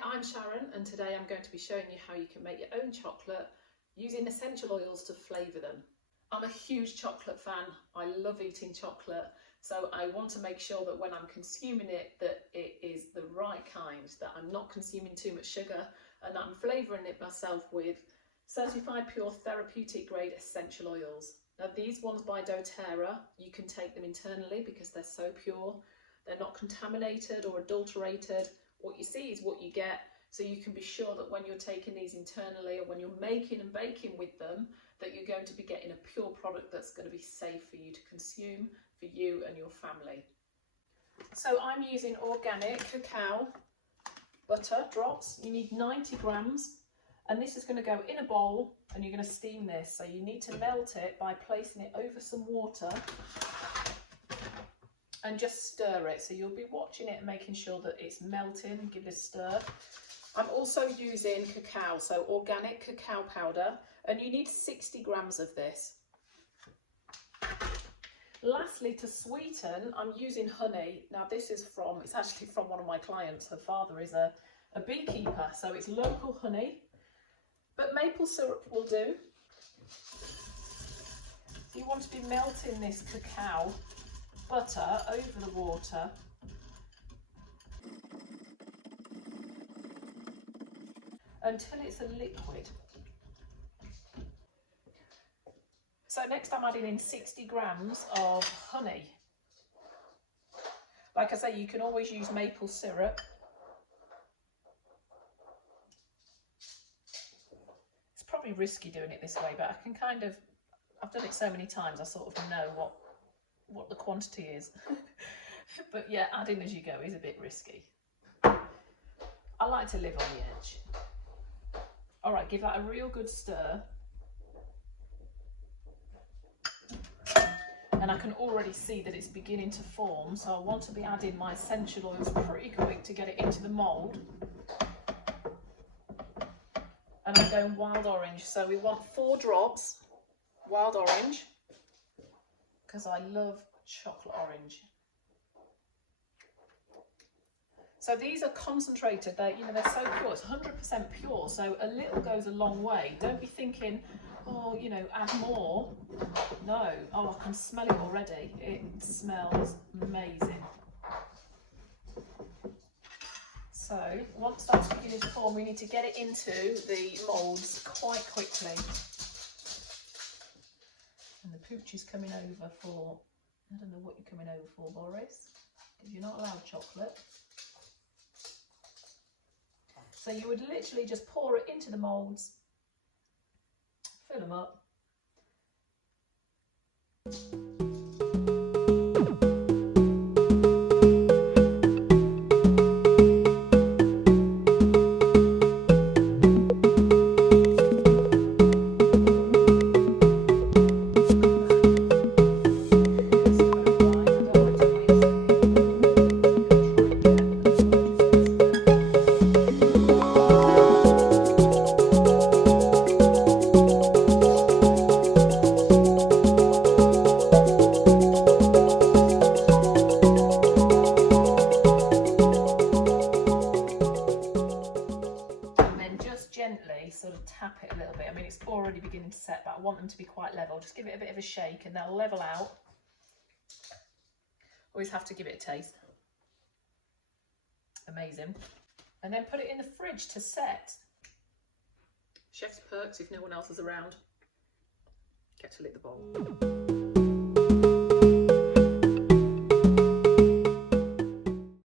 Hi, I'm Sharon, and today I'm going to be showing you how you can make your own chocolate using essential oils to flavour them. I'm a huge chocolate fan. I love eating chocolate, so I want to make sure that when I'm consuming it that it is the right kind, that I'm not consuming too much sugar, and that I'm flavouring it myself with certified pure therapeutic grade essential oils. Now these ones by dōTERRA, you can take them internally because they're so pure. They're not contaminated or adulterated. What you see is what you get, so you can be sure that when you're taking these internally or when you're making and baking with them, that you're going to be getting a pure product that's going to be safe for you to consume, for you and your family. So I'm using organic cacao butter drops. You need 90 grams, and this is going to go in a bowl and you're going to steam this. So you need to melt it by placing it over some water and just stir it. So you'll be watching it and making sure that it's melting. Give it a stir. I'm also using cacao, so organic cacao powder, and you need 60 grams of this. Lastly, to sweeten, I'm using honey. Now this is it's actually from one of my clients. Her father is a beekeeper, so it's local honey, but maple syrup will do. You want to be melting this cacao butter over the water until it's a liquid. So next I'm adding in 60 grams of honey. Like I say, you can always use maple syrup. It's probably risky doing it this way, but I can I've done it so many times I sort of know what the quantity is. But yeah, adding as you go is a bit risky. I like to live on the edge. All right, give that a real good stir. And I can already see that it's beginning to form, so I want to be adding my essential oils pretty quick to get it into the mould. And I'm going wild orange, so we want 4 drops wild orange, because I love chocolate orange. So these are concentrated, they're so pure, it's 100% pure, so a little goes a long way. Don't be thinking, oh, add more. No, oh, I can smell it already. It smells amazing. So once that's beginning to form, we need to get it into the moulds quite quickly. And the pooch is coming over for, I don't know what you're coming over for, Boris, because you're not allowed chocolate. So you would literally just pour it into the moulds, fill them up. Gently sort of tap it a little bit. I mean, it's already beginning to set, but I want them to be quite level. Just give it a bit of a shake and they'll level out. Always have to give it a taste. Amazing. And then put it in the fridge to set. Chef's perks if no one else is around. Get to lick the bowl.